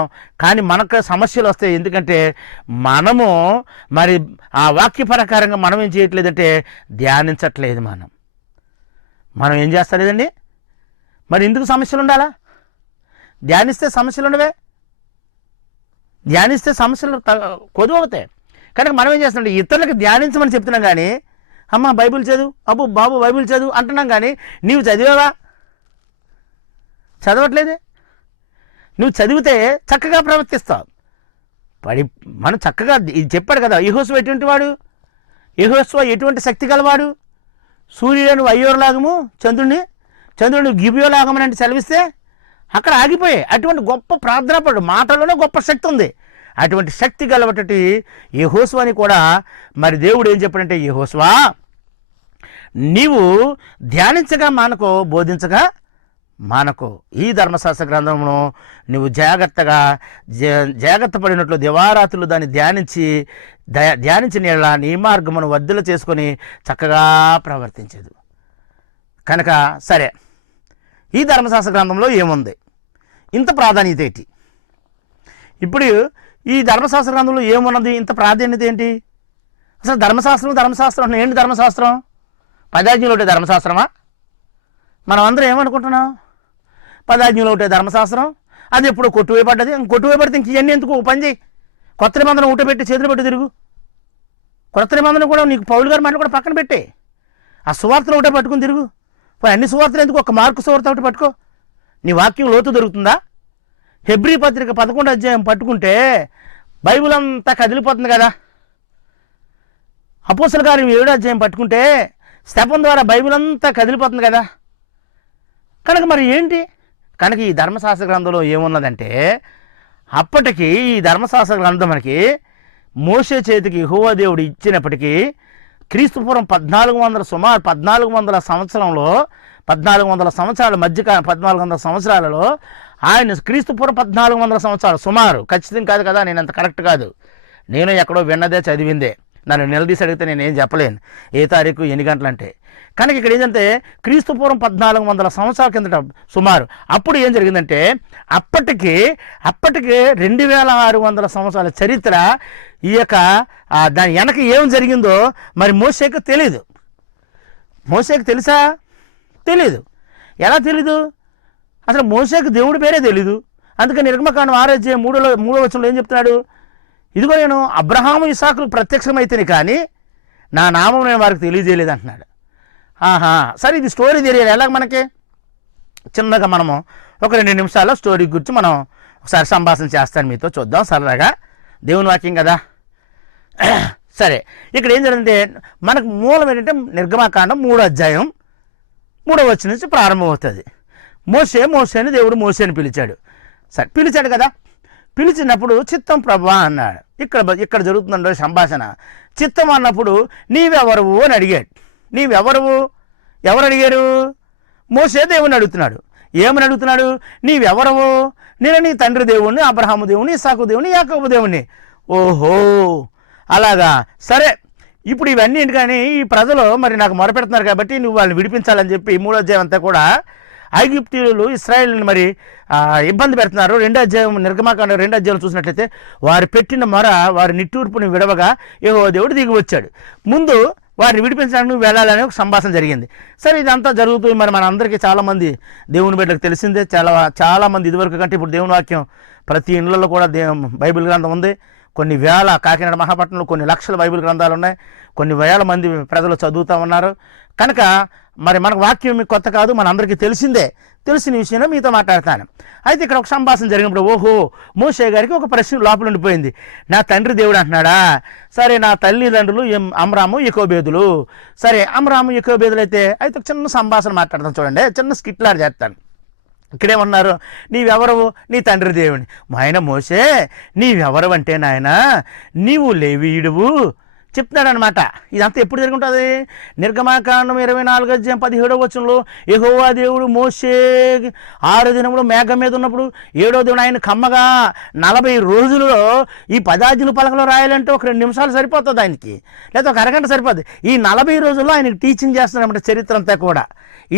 కానీ మనకు సమస్యలు వస్తాయి. ఎందుకంటే మనము మరి ఆ వాక్య ప్రకారంగా మనం ఏం చేయట్లేదంటే ధ్యానించట్లేదు. మనం ఏం చేస్తలేదండి? మరి ఎందుకు సమస్యలు ఉండాలా? ధ్యానిస్తే సమస్యలు ఉండవే, ధ్యానిస్తే సమస్యలు కొదువవుతాయి. కనుక మనం ఏం చేస్తున్నాం? ఇతరులకు ధ్యానించమని చెప్తున్నాం, కానీ అమ్మ బైబిల్ చదువు, అబ్బు బాబు బైబిల్ చదువు అంటున్నాం, కానీ నీవు చదివావా? చదవట్లేదే. నువ్వు చదివితే చక్కగా ప్రవర్తిస్తావు. మనం చక్కగా చెప్పాడు కదా, యెహోషువ ఎటువంటి శక్తి గలవాడు? సూర్యుడు అయ్యోర్లాగము, చంద్రుడిని గిబియోలాగమని అంటే సెలవిస్తే అక్కడ ఆగిపోయాయి. అటువంటి గొప్ప ప్రార్థనాపడు, మాటలోనే గొప్ప శక్తి ఉంది. అటువంటి శక్తి గలవటి యెహోషువని కూడా మరి దేవుడు ఏం చెప్పాడంటే, యెహోషువ నీవు ధ్యానించగా మానకో, బోధించగా మానకో. ఈ ధర్మశాస్త్ర గ్రంథమును నువ్వు జాగ్రత్త పడినట్లు దివారాత్రులు దాన్ని ధ్యానించిన నీ మార్గమును వర్ధిల్ల చేసుకొని చక్కగా ప్రవర్తించదు. కనుక సరే, ఈ ధర్మశాస్త్ర గ్రంథంలో ఏముంది? ఇంత ప్రాధాన్యత ఏంటి? ఇప్పుడు ఈ ధర్మశాస్త్ర గ్రంథంలో ఏమున్నది? ఇంత ప్రాధాన్యత ఏంటి? అసలు ధర్మశాస్త్రం ఏంటి? ధర్మశాస్త్రం 10 ఆజ్ఞలు ఒకటే ధర్మశాస్త్రమా? మనం అందరం ఏమనుకుంటున్నాం? 10 ఆజ్ఞలు ఒకటే ధర్మశాస్త్రం, అది ఎప్పుడు కొట్టువేయబడ్డది. కొట్టువేయబడితే ఇంక ఇవన్నీ ఎందుకు? పని చేయి, కొత్త నిబంధన ఊట పెట్టి చేతులు పెట్టి తిరుగు. కొత్త నిబంధన కూడా నీకు పౌలు గారి మాటలు కూడా పక్కన పెట్టే, ఆ సువార్తలు ఒకటే పట్టుకుని తిరుగు. అన్ని సువార్తలు ఎందుకు? ఒక మార్కు సువార్త ఒకటి పట్టుకో. నీ వాక్యం లోతు దొరుకుతుందా? హెబ్రీ పత్రిక 11వ అధ్యాయం పట్టుకుంటే బైబిల్ అంతా కదిలిపోతుంది కదా. అపోస్తలుల కార్యం 7వ అధ్యాయం పట్టుకుంటే స్తెఫను ద్వారా బైబిల్ అంతా కదిలిపోతుంది కదా. కనుక మరి ఏంటి? కనుక ఈ ధర్మశాస్త్ర గ్రంథంలో ఏమున్నదంటే, అప్పటికి ఈ ధర్మశాస్త్ర గ్రంథం మనకి మోషే చేతికి యెహోవా దేవుడు ఇచ్చినప్పటికీ క్రీస్తుపూర్వం 1400 సంవత్సరంలో 1400 సంవత్సరాల మధ్యకాలం 1400 సంవత్సరాలలో ఆయన క్రీస్తుపూర్వం 1400 సంవత్సరాలు సుమారు, ఖచ్చితం కాదు కదా, నేను అంత కరెక్ట్ కాదు, నేను ఎక్కడో విన్నదే చదివిందే, నన్ను నిలదీసి అడిగితే నేనేం చెప్పలేను ఏ తారీఖు ఎన్ని గంటలంటే. కనుక ఇక్కడ ఏంటంటే క్రీస్తుపూర్వం 1400 సంవత్సరాల కిందట సుమారు. అప్పుడు ఏం జరిగిందంటే అప్పటికి 2600 సంవత్సరాల చరిత్ర ఈ యొక్క దాని వెనక ఏం జరిగిందో మరి మోషేకు తెలీదు. మోషేకు తెలుసా? తెలీదు. ఎలా తెలీదు? అసలు మోషేకు దేవుడి పేరే తెలీదు. అందుకని నిర్గమకాండం 6వ అధ్యాయం 3వ వచనంలో ఏం చెప్తున్నాడు? ఇదిగో నేను అబ్రహాము ఇసాకులు ప్రత్యక్షమైతేనే కానీ నా నామం నేను వారికి తెలియజేయలేదు అంటున్నాడు. సరే, ఇది స్టోరీ తెలియాలి. ఎలాగ మనకి చిన్నగా మనము ఒక 2 నిమిషాల్లో స్టోరీ గురించి మనం ఒకసారి సంభాషణ చేస్తాను మీతో, చూద్దాం సరదాగా, దేవుని వాక్యం కదా. సరే, ఇక్కడ ఏం జరిగిందంటే మనకు మూలం ఏంటంటే నిర్గమాకాండం 3వ అధ్యాయం 3వ వచనం నుంచి ప్రారంభమవుతుంది. మోషేని దేవుడు మోషేని పిలిచాడు. సరే, పిలిచాడు కదా, పిలిచినప్పుడు చిత్తం ప్రభా అన్నాడు. ఇక్కడ జరుగుతుందండి సంభాషణ. చిత్తం అన్నప్పుడు నీవెవరువు అని అడిగాడు. నీవెవరువు, ఎవరు అడిగారు? మోషే దేవుని అడుగుతున్నాడు. ఏమని అడుగుతున్నాడు? నీవెవరవు? నేను నీ తండ్రి దేవుణ్ణి, అబ్రహాము దేవుని, ఇస్సాకు దేవుని, యాకోబు దేవుణ్ణి. ఓహో, అలాగా, సరే. ఇప్పుడు ఇవన్నీ ఏంటి కానీ ఈ ప్రజలు మరి నాకు మొరపెడుతున్నారు కాబట్టి నువ్వు వాళ్ళని విడిపించాలని చెప్పి 3వ అధ్యాయం అంతా కూడా ఐగుప్తీయులు ఇశ్రాయేలుని మరి ఇబ్బంది పెడుతున్నారు. 2వ అధ్యాయం నిర్గమాకాండం 2వ అధ్యాయం చూసినట్లయితే వారు పెట్టిన మొర, వారి నిట్టూర్పుని విడవగా యెహోవా దేవుడు దిగి వచ్చాడు. ముందు వారిని విడిపించడానికి నువ్వు వెళ్ళాలని ఒక సంభాషణ జరిగింది. సరే, ఇదంతా జరుగుతుంది. మరి మన అందరికీ చాలామంది దేవుని బిడ్డలకు తెలిసిందే. చాలామంది ఇదివరకు కంటే ఇప్పుడు దేవుని వాక్యం ప్రతి ఇళ్ళల్లో కూడా బైబిల్ గ్రంథం ఉంది. కొన్ని వేల, కాకినాడ మహాపట్నంలో కొన్ని లక్షల బైబిల్ గ్రంథాలు ఉన్నాయి. కొన్ని వేల మంది ప్రజలు చదువుతూ ఉన్నారు. కనుక మరి మనకు వాక్యం మీకు కొత్త కాదు, మన అందరికీ తెలిసిందే. తెలిసిన విషయంలో మీతో మాట్లాడతాను. అయితే ఇక్కడ ఒక సంభాషణ జరిగినప్పుడు ఓహో, మోషే గారికి ఒక ప్రశ్న లోపల ఉండిపోయింది. నా తండ్రి దేవుడు అంటున్నాడా? సరే, నా తల్లిదండ్రులు అమ్రాము యెకోబేదులు. సరే, అమ్రాము యెకోబేదులు అయితే ఒక చిన్న సంభాషణ మాట్లాడతాను చూడండి, చిన్న స్కిట్లాడు చేస్తాను. ఇక్కడేమన్నారు? నీవెవరవు? నీ తండ్రి దేవుని. ఆయన మోషే నీవెవరు అంటే నాయన నీవు లేవీయుడువు చెప్తున్నాడు అనమాట. ఇదంతా ఎప్పుడు జరుగుతుంది? నిర్గమాకాండం 24వ అధ్యాయం 17వ వచనంలో యెహోవా దేవుడు మోషే 6వ దినంలో మేఘం మీద ఉన్నప్పుడు 7వ దినం ఆయన కమ్మగా 40 రోజులలో ఈ 10 ఆజ్ఞల పలకలో రాయాలంటే ఒక 2 నిమిషాలు సరిపోతుంది ఆయనకి, లేదా ఒక అరగంట సరిపోతుంది. ఈ 40 రోజుల్లో ఆయనకి టీచింగ్ చేస్తున్నాడు అన్నమాట, చరిత్ర అంతా కూడా.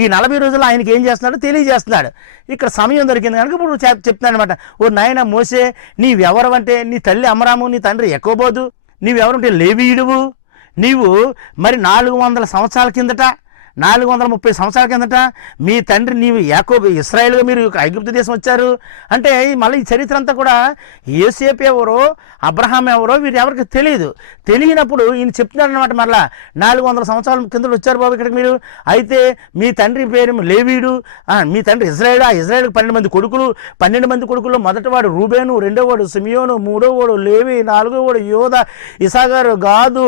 ఈ 40 రోజుల్లో ఆయనకి ఏం చేస్తున్నాడు తెలియజేస్తున్నాడు. ఇక్కడ సమయం దొరికింది కనుక ఇప్పుడు చెప్తున్నాడు అనమాట. ఓ నాయన మోషే నీవెవరు అంటే నీ తల్లి అమరాము, నీ తండ్రి యెకోబోదు. నీవెవరుంటే లేవీయుడువు. నీవు మరి 400 సంవత్సరాల కిందట, 430 సంవత్సరాల కిందట మీ తండ్రి నీవు యాకోబు, ఇశ్రాయేలుగా మీరు ఐగుప్తు దేశం వచ్చారు అంటే మళ్ళీ ఈ చరిత్ర అంతా కూడా యోసేపు ఎవరో అబ్రహాం ఎవరో వీరు ఎవరికి తెలియదు. తెలియనప్పుడు ఈయన చెప్తున్నాడు అనమాట. మళ్ళా 400 సంవత్సరాల కింద వచ్చారు బాబు ఇక్కడికి మీరు. అయితే మీ తండ్రి పేరు లేవీయుడు, మీ తండ్రి ఇశ్రాయేలు. ఆ ఇశ్రాయేలుకి 12 మంది కొడుకులు. 12 మంది కొడుకుల్లో మొదటివాడు రూబేను, రెండోవాడు సిమియోను, మూడోవాడు లేవి, నాలుగోవాడు యోదా, ఇసాగారు, గాదు,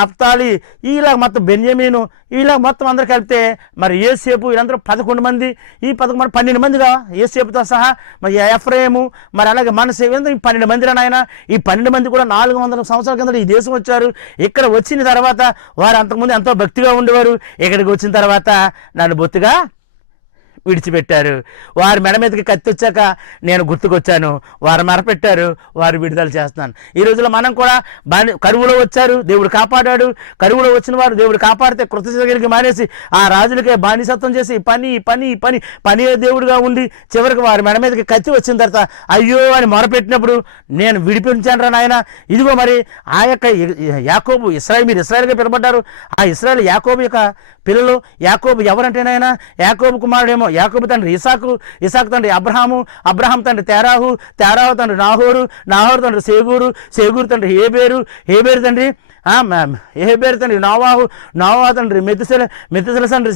నఫ్తాలి, ఇలా మొత్తం బెన్యమీను, ఇలా మొత్తం అందరూ కలిపితే మరి యోసేపు వీళ్ళందరూ 11 మంది. ఈ 11 మంది 12 మందిగా యోసేపుతో సహా మరి ఎఫ్రాయిము, మరి అలాగే మనష్షే, ఈ 12 మంది నాయన. ఈ 12 మంది కూడా 400 సంవత్సరాల కింద ఈ దేశం వచ్చారు. ఇక్కడ వచ్చిన తర్వాత వారు అంతకుముందు ఎంతో భక్తిగా ఉండేవారు. ఇక్కడికి వచ్చిన తర్వాత నన్ను బొత్తుగా విడిచిపెట్టారు. వారి మెడ మీదకి కత్తి వచ్చాక నేను గుర్తుకొచ్చాను, వారు మరపెట్టారు, వారు విడుదల చేస్తున్నాను. ఈ రోజులో మనం కూడా కరువులో వచ్చారు, దేవుడు కాపాడాడు. కరువులో వచ్చిన వారు దేవుడు కాపాడితే కృతజ్ఞతకి మానేసి ఆ రాజులకే బానిసత్వం చేసి పని పని పని పని దేవుడిగా ఉండి చివరికి వారి మెడ మీదకి కత్తి వచ్చిన తర్వాత అయ్యో అని మొరపెట్టినప్పుడు నేను విడిపించాను రా నాయన. ఇదిగో మరి ఆ యొక్క యాకోబు ఇశ్రాయేలు, మీరు ఇశ్రాయేలుగా పిలబడ్డారు. ఆ ఇశ్రాయేలు యాకోబు యొక్క పిల్లలు. యాకోబు ఎవరంటే నాయన యాకోబు కుమారుడేమో. యాకోబు తండ్రి ఇసాకు, ఇసాకు తండ్రి అబ్రహాము, అబ్రహాం తండ్రి తెరాహు, తెరాహు తండ్రి నాహోరు, నాహోరు తండ్రి సేగూరు, సేగూరు తండ్రి హేబేరు, హేబేరు తండ్రి హేబేరు తండ్రి నోవాహు, నోవా తండ్రి మెతుసెల, మెతుసెల తండ్రి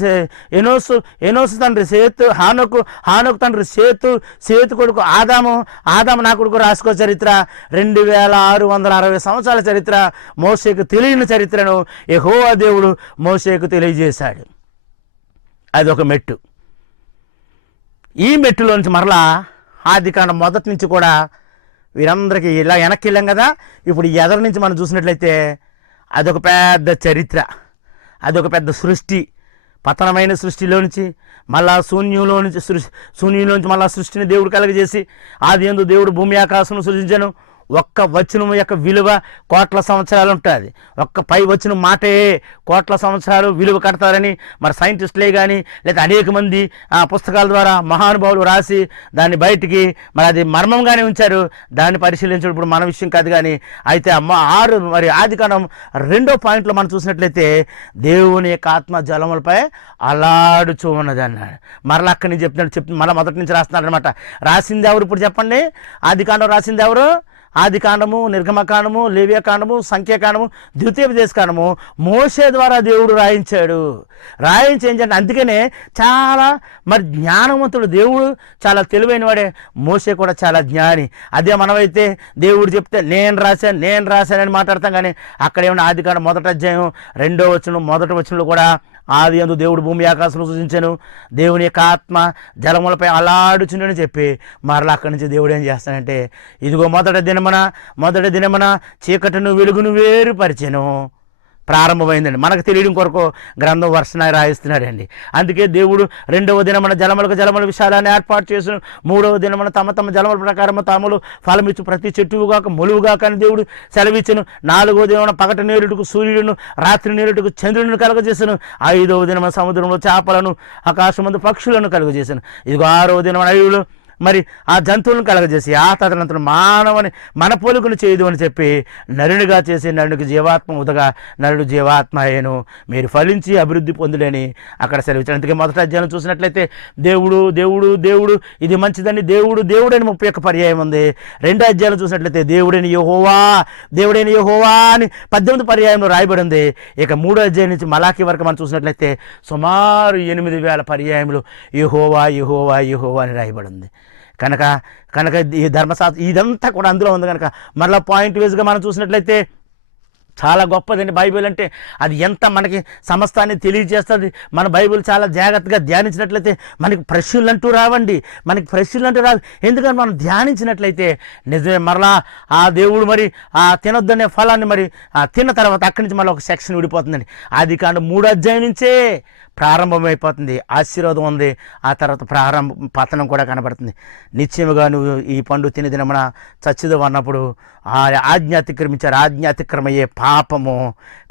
ఎనోసు, ఎనోసు తండ్రి సేతు, హానోకు, హానోకు తండ్రి సేతు, సేతు కొడుకు ఆదాము, ఆదాము నా కొడుకు. రాసుకో చరిత్ర 2660 సంవత్సరాల చరిత్ర. మోషేకు తెలియని చరిత్రను యెహోవా దేవుడు మోషేకు తెలియజేశాడు. అది ఒక మెట్టు. ఈ మెట్టులోంచి మరలా ఆదికాండం మొదటి నుంచి కూడా వీరందరికీ ఇలా వెనక్కి వెళ్ళాం కదా. ఇప్పుడు ఎదరి నుంచి మనం చూసినట్లయితే అదొక పెద్ద చరిత్ర, అదొక పెద్ద సృష్టి. పతనమైన సృష్టిలోంచి మళ్ళా శూన్యంలోంచి మళ్ళా సృష్టిని దేవుడు కలుగజేసి ఆది యందు దేవుడు భూమి ఆకాశం సృజించను. ఒక్క వచనం యొక్క విలువ కోట్ల సంవత్సరాలు ఉంటుంది. ఒక్క పై వచ్చిన మాటే కోట్ల సంవత్సరాలు విలువ కడతారని మరి సైంటిస్టులే కానీ లేదా అనేక మంది పుస్తకాల ద్వారా మహానుభావులు రాసి దాన్ని బయటికి మరి అది మర్మంగానే ఉంచారు. దాన్ని పరిశీలించడం ఇప్పుడు మన విషయం కాదు. కానీ అయితే మరి ఆదికాండం 2వ పాయింట్లో మనం చూసినట్లయితే దేవుని యొక్క ఆత్మ జలములపై అలాడుచూ ఉన్నది అన్నాడు. మరలా అక్కడి నుంచి చెప్తున్నాడు, మళ్ళీ మొదటి నుంచి రాస్తున్నాడు అనమాట. రాసింది ఎవరు ఇప్పుడు చెప్పండి? ఆదికాండం రాసింది ఎవరు? ఆది కాండము, నిర్గమకాండము, లేవ్యకాండము, సంఖ్యాకాండము, ద్వితీయోపదేశకాండము మోషే ద్వారా దేవుడు రాయించాడు. రాయించి ఏం చేయండి, అందుకనే చాలా మరి జ్ఞానవంతుడు దేవుడు, చాలా తెలివైన వాడే. మోషే కూడా చాలా జ్ఞాని. అదే మనమైతే దేవుడు చెప్తే నేను రాశానని మాట్లాడతాం. కానీ అక్కడ ఏమన్నా ఆది కాండం 1వ అధ్యాయం 2వ వచనం 1వ వచనంలో కూడా ఆది యందు దేవుడు భూమి ఆకాశం సృజించాను, దేవుని యొక్క ఆత్మ జలములపై అలాడుచుండని చెప్పి మరలా అక్కడి నుంచి దేవుడు ఏం చేస్తానంటే, ఇదిగో మొదటి దినమున చీకటిను వెలుగును వేరుపరిచెను. ప్రారంభమైందండి. మనకు తెలియడం కొరకు గ్రంథం వర్షన రాయిస్తున్నాడండి. అందుకే దేవుడు 2వ దినమున జలముల విశాలాన్ని ఏర్పాటు చేసిన, 3వ దినమున తమ జలముల ప్రకారం తాములు ఫలమిచ్చు ప్రతి చెట్టుగాక మొలువుగాక అని దేవుడు సెలవిచ్చును. 4వ దినమున పగటి నేరుటకు సూర్యుడును, రాత్రి నేరుటకు చంద్రుడిని కలుగజేసాను. 5వ దినమున సముద్రంలో చేపలను, ఆకాశమందు పక్షులను కలుగజేసాను. ఇదిగో 6వ దినమున అడవులు మరి ఆ జంతువులను కలగజేసి ఆ తదనంతరం మానవుని మన పోలికను చేయదు అని చెప్పి నరునిగా చేసి నరునికి జీవాత్మ ఉదగా నరుడు జీవాత్మ అయ్యను, మీరు ఫలించి అభివృద్ధి పొందుడని అక్కడ సెలవించాడు. అందుకే 1వ అధ్యాయం చూసినట్లయితే దేవుడు దేవుడు దేవుడు ఇది మంచిదని దేవుడు దేవుడని 31 పర్యాయం ఉంది. 2వ అధ్యాయం చూసినట్లయితే దేవుడైన యెహోవా అని 18 పర్యాయంలో రాయబడి ఉంది. ఇక 3వ అధ్యాయం నుంచి మలాకి వరకు మనం చూసినట్లయితే సుమారు 8,000 పర్యాయములు యెహోవా యెహోవా యెహోవా అని రాయబడి ఉంది. కనుక ఈ ధర్మశాస్త్రం ఇదంతా కూడా అందులో ఉంది. కనుక మరలా పాయింట్ వైజ్గా మనం చూసినట్లయితే చాలా గొప్పదండి బైబిల్ అంటే. అది ఎంత మనకి సమస్తాన్ని తెలియజేస్తుంది. మన బైబిల్ చాలా జాగ్రత్తగా ధ్యానించినట్లయితే మనకి ప్రశ్నలు అంటూ రావండి. రాదు. ఎందుకంటే మనం ధ్యానించినట్లయితే నిజమే మరలా ఆ దేవుడు మరి ఆ తినొద్దనే ఫలాన్ని మరి తిన్న తర్వాత అక్కడి నుంచి మళ్ళీ ఒక సెక్షన్ విడిపోతుందండి. ఆది కాండం 3వ అధ్యాయం నుంచే ప్రారంభమైపోతుంది. ఆశీర్వాదం ఉంది, ఆ తర్వాత పతనం కూడా కనబడుతుంది. నిశ్చయముగా నువ్వు ఈ పండు తిని దినమున చచ్చిదవు అన్నప్పుడు ఆజ్ఞ అతిక్రమయ్యే పాపము.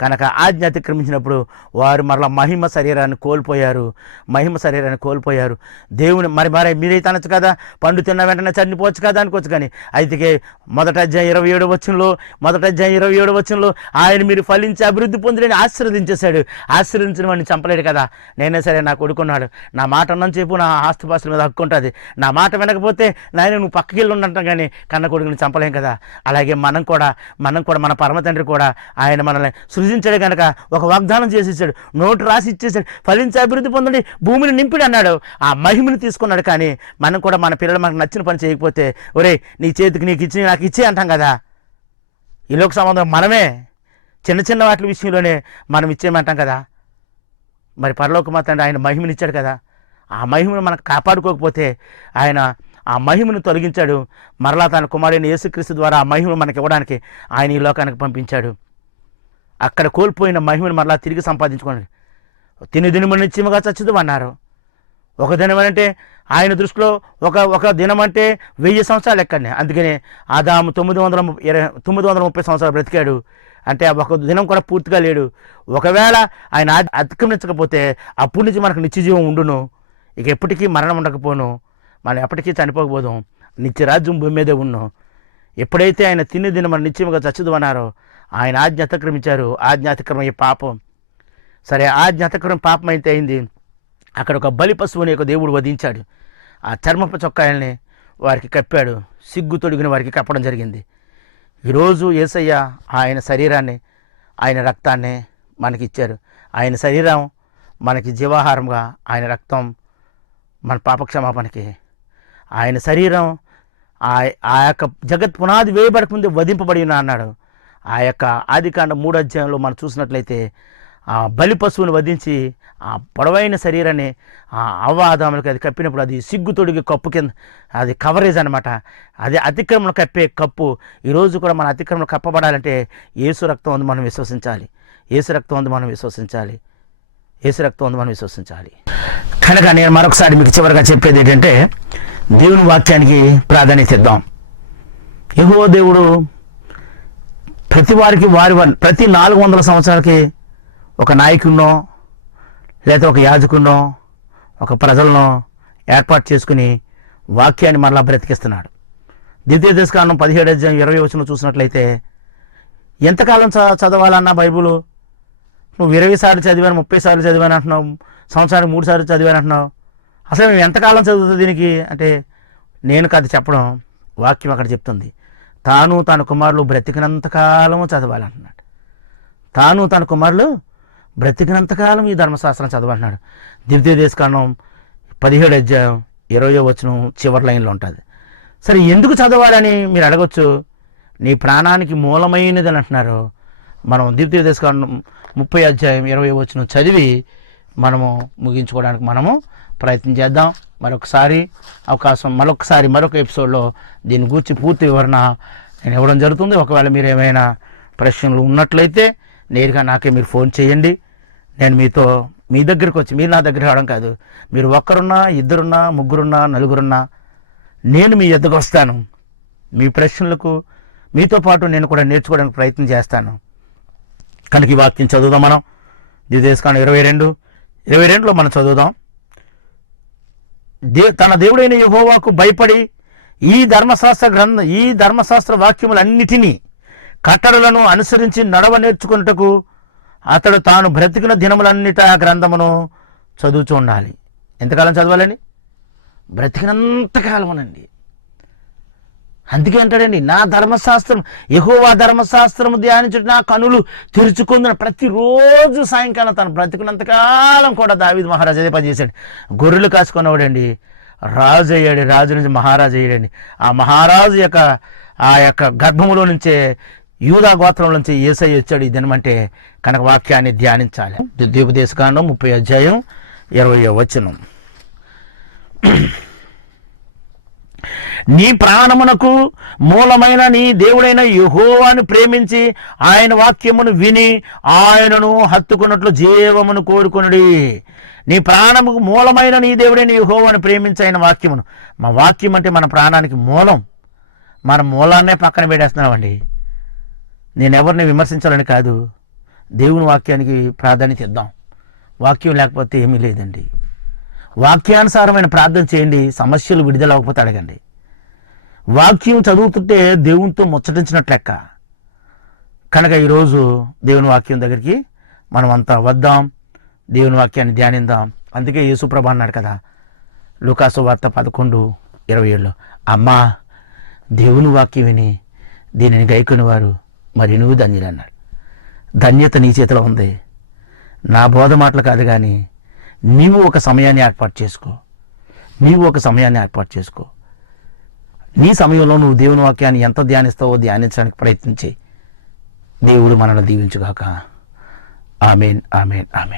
కనుక ఆజ్ఞ అతిక్రమించినప్పుడు వారు మరలా మహిమ శరీరాన్ని కోల్పోయారు. దేవుని మరి మీరైతే అనొచ్చు కదా, పండు తిన్న వెంటనే చనిపోవచ్చు కదా అనుకోవచ్చు. కానీ అయితే 1వ అధ్యాయం 27వ వచనంలో ఆయన మీరు ఫలించి అభివృద్ధి పొందులని ఆశీర్వదించేశాడు. ఆశీర్వదించిన వాడిని చంపలేడు కదా. నేనే సరే నా కొడుకున్నాడు, నా మాట అన్నం చెప్పు, నా ఆస్తిపాస్తుల మీద హక్కు ఉంటుంది. నా మాట వినకపోతే నాయన నువ్వు పక్కకి వెళ్ళి ఉండంటాం. కానీ కన్న కొడుకుని చంపలేం కదా. అలాగే మనం కూడా మన పరమ తండ్రి కూడా ఆయన మనల్ని సృజించాడు కనుక ఒక వాగ్దానం చేసి ఇచ్చాడు, నోటు రాసి ఇచ్చేసాడు, ఫలించి అభివృద్ధి పొందండి, భూమిని నింపిడి అన్నాడు. ఆ మహిమను తీసుకున్నాడు. కానీ మనం కూడా మన పిల్లలు మనకు నచ్చిన పని చేయకపోతే, ఒరే నీ చేతికి నీకు ఇచ్చి నాకు ఇచ్చే అంటాం కదా. ఈ లోక సంబంధం మనమే చిన్న వాటి విషయంలోనే మనం ఇచ్చేయమంటాం కదా. మరి పరలోక తండ్రి ఆయన మహిమను ఇచ్చాడు కదా. ఆ మహిమను మనకు కాపాడుకోకపోతే ఆయన ఆ మహిమను తొలగించాడు. మరలా తన కుమారుడైన యేసుక్రీస్తు ద్వారా ఆ మహిమను మనకి ఇవ్వడానికి ఆయన ఈ లోకానికి పంపించాడు. అక్కడ కోల్పోయిన మహిమను మరలా తిరిగి సంపాదించుకోండి. దినము నిశ్చయముగా చచ్చుదు అన్నారు. ఒక దినం అంటే ఆయన దృష్టిలో ఒక దినం అంటే 1000 సంవత్సరాలు ఎక్కడనే. అందుకనే ఆదాము 930 సంవత్సరాలు బ్రతికాడు. అంటే ఒక దినం కూడా పూర్తిగా లేడు. ఒకవేళ ఆయన అతిక్రమించకపోతే అప్పటి నుంచి మనకు నిత్యజీవం ఉండును. ఇక ఎప్పటికీ మరణం ఉండకపోను, మనం ఎప్పటికీ చనిపోకపోదాం, నిత్యరాజ్యం భూమి మీదే ఉన్నాం. ఎప్పుడైతే ఆయన దినం మన నిత్యముగా చచ్చుదు అన్నారో ఆయన ఆజ్ఞ అతిక్రమించారు. ఆజ్ఞ అతిక్రమయ్యే పాపం. సరే, ఆజ్ఞ అతిక్రమం పాపం అయితే అయింది. అక్కడ ఒక బలి పశువుని ఒక దేవుడు వధించాడు. ఆ చర్మపు చొక్కాయల్ని వారికి కప్పాడు. సిగ్గు తొడిగిన వారికి కప్పడం జరిగింది. ఈరోజు యేసయ్య ఆయన శరీరాన్ని, ఆయన రక్తాన్ని మనకిచ్చారు. ఆయన శరీరం మనకి జీవాహారంగా, ఆయన రక్తం మన పాపక్షమాపణకి. ఆయన శరీరం ఆ యొక్క జగత్ పునాది వేయబడకముందే వధింపబడి అన్నాడు. ఆ యొక్క ఆదికాండం 3వ అధ్యాయంలో మనం చూసినట్లయితే ఆ బలి పశువుని వధించి ఆ పొడవైన శరీరాన్ని అవ్వాదాములకి అది కప్పినప్పుడు అది సిగ్గు తొడిగి కప్పు కింద అది కవరేజ్ అనమాట. అది అతిక్రమణ కప్పే కప్పు. ఈరోజు కూడా మన అతిక్రమణ కప్పబడాలంటే యేసు రక్తం ఉంది మనం విశ్వసించాలి. కనుక నేను మరొకసారి మీకు చివరిగా చెప్పేది ఏంటంటే, దేవుని వాక్యానికి ప్రాధాన్యత ఇద్దాం. యెహోవా దేవుడు ప్రతి వారికి ప్రతి 400 సంవత్సరాలకి ఒక నాయకుడినో లేదా ఒక యాజకుడినో ఒక ప్రజలను ఏర్పాటు చేసుకుని వాక్యాన్ని మరలా బ్రతికిస్తున్నాడు. ద్వితీయోపదేశకాండం 17వ అధ్యాయం 20వ వచనం చూసినట్లయితే, ఎంతకాలం చదవాలన్నా బైబుల్? నువ్వు 20 సార్లు చదివాను, 30 సార్లు చదివాను అంటున్నావు, సంవత్సరానికి 3 సార్లు చదివాను అంటున్నావు. అసలు మేము ఎంతకాలం చదువుతుంది దీనికి అంటే, నేను కాదు చెప్పడం, వాక్యం అక్కడ చెప్తుంది. తాను తన కుమారులు బ్రతికినంతకాలము చదవాలంటున్నాడు. తాను తన కుమారులు బ్రతికినంతకాలం ఈ ధర్మశాస్త్రం చదవాలన్నాడు. ద్వితీయోపదేశకాండం 17 అధ్యాయం 20వ వచనం చివరి లైన్లో ఉంటుంది. సరే, ఎందుకు చదవాలని మీరు అడగొచ్చు. నీ ప్రాణానికి మూలమైనది అని అంటున్నారు. మనం ద్వితీయోపదేశకాండం 30 అధ్యాయం 20వ వచనం చదివి మనము ముగించుకోవడానికి మనము ప్రయత్నం చేద్దాం. మరొక ఎపిసోడ్లో దీని గురించి పూర్తి వివరణ నేను ఇవ్వడం జరుగుతుంది. ఒకవేళ మీరు ఏమైనా ప్రశ్నలు ఉన్నట్లయితే నేరుగా నాకే మీరు ఫోన్ చేయండి. నేను మీ దగ్గరికి వచ్చి, మీరు నా దగ్గర రావడం కాదు, మీరు ఒక్కరున్నా, ఇద్దరున్నా, ముగ్గురున్నా, నలుగురున్నా నేను మీ ఎద్దకు వస్తాను. మీ ప్రశ్నలకు మీతో పాటు నేను కూడా నేర్చుకోవడానికి ప్రయత్నం చేస్తాను. కనుక ఈ వాక్యం చదువుదాం. మనం ద్వితీయోపదేశకాండం 22లో మనం చదువుదాం. తన దేవుడైన యెహోవాకు భయపడి ఈ ధర్మశాస్త్ర వాక్యములన్నిటినీ కట్టడలను అనుసరించి నడవ నేర్చుకున్నటకు అతడు తాను బ్రతికిన దినములన్నిట ఆ గ్రంథమును చదువుతూ ఉండాలి. ఎంతకాలం చదవాలండి? బ్రతికినంతకాలమునండి. అందుకే అంటాడండి, నా ధర్మశాస్త్రం, యెహోవా ధర్మశాస్త్రము ధ్యానించుట నా కనులు తెరుచుకుందని. ప్రతిరోజు సాయంకాలం తను బ్రతికినంతకాలం కూడా దావీదు మహారాజు అదే పని చేశాడు. గొర్రెలు కాసుకున్నవాడండి, రాజు అయ్యాడు, రాజు నుంచి మహారాజు అయ్యాడండి. ఆ మహారాజు యొక్క గర్భములో నుంచే, యూదా గోత్రం నుంచి యేసయ్య వచ్చాడు ఈ దినమంటే. కనుక వాక్యాన్ని ధ్యానించాలి. ద్వితీయోపదేశకాండం 30 అధ్యాయం 20వ వచనం. నీ ప్రాణమునకు మూలమైన నీ దేవుడైన యెహోవాను ప్రేమించి ఆయన వాక్యమును విని ఆయనను హత్తుకున్నట్లు జీవమును కోరుకొనుడి. నీ ప్రాణముకు మూలమైన నీ దేవుడైన యెహోవాను ప్రేమించి ఆయన వాక్యమును. మా వాక్యం అంటే మన ప్రాణానికి మూలం. మన మూలాన్నే పక్కన పెట్టేస్తున్నామండి. నేను ఎవరిని విమర్శించాలని కాదు, దేవుని వాక్యానికి ప్రాధాన్యత ఇద్దాం. వాక్యం లేకపోతే ఏమీ లేదండి. వాక్యానుసారమైన ప్రార్థన చేయండి. సమస్యలు విడుదల అవ్వకపోతే అడగండి. వాక్యం చదువుతుంటే దేవునితో ముచ్చటించినట్లు లెక్క. కనుక ఈరోజు దేవుని వాక్యం దగ్గరికి మనం అంతా వద్దాం, దేవుని వాక్యాన్ని ధ్యానిద్దాం. అందుకే యేసుప్రభు అన్నాడు కదా, లూకాసు వార్త 11:27, అమ్మా దేవుని వాక్యం విని దీనిని గైకొని వారు మరి నువ్వు ధన్యులు అన్నాడు. ధన్యత నీ చేతిలో ఉంది. నా బోధ మాటలు కాదు, కానీ నీవు ఒక సమయాన్ని ఏర్పాటు చేసుకో. నీ సమయంలో నువ్వు దేవుని వాక్యాన్ని ఎంత ధ్యానిస్తావో ధ్యానించడానికి ప్రయత్నించి దేవుడు మనల్ని దీవించుగాక. ఆమేన్, ఆమేన్, ఆమేన్.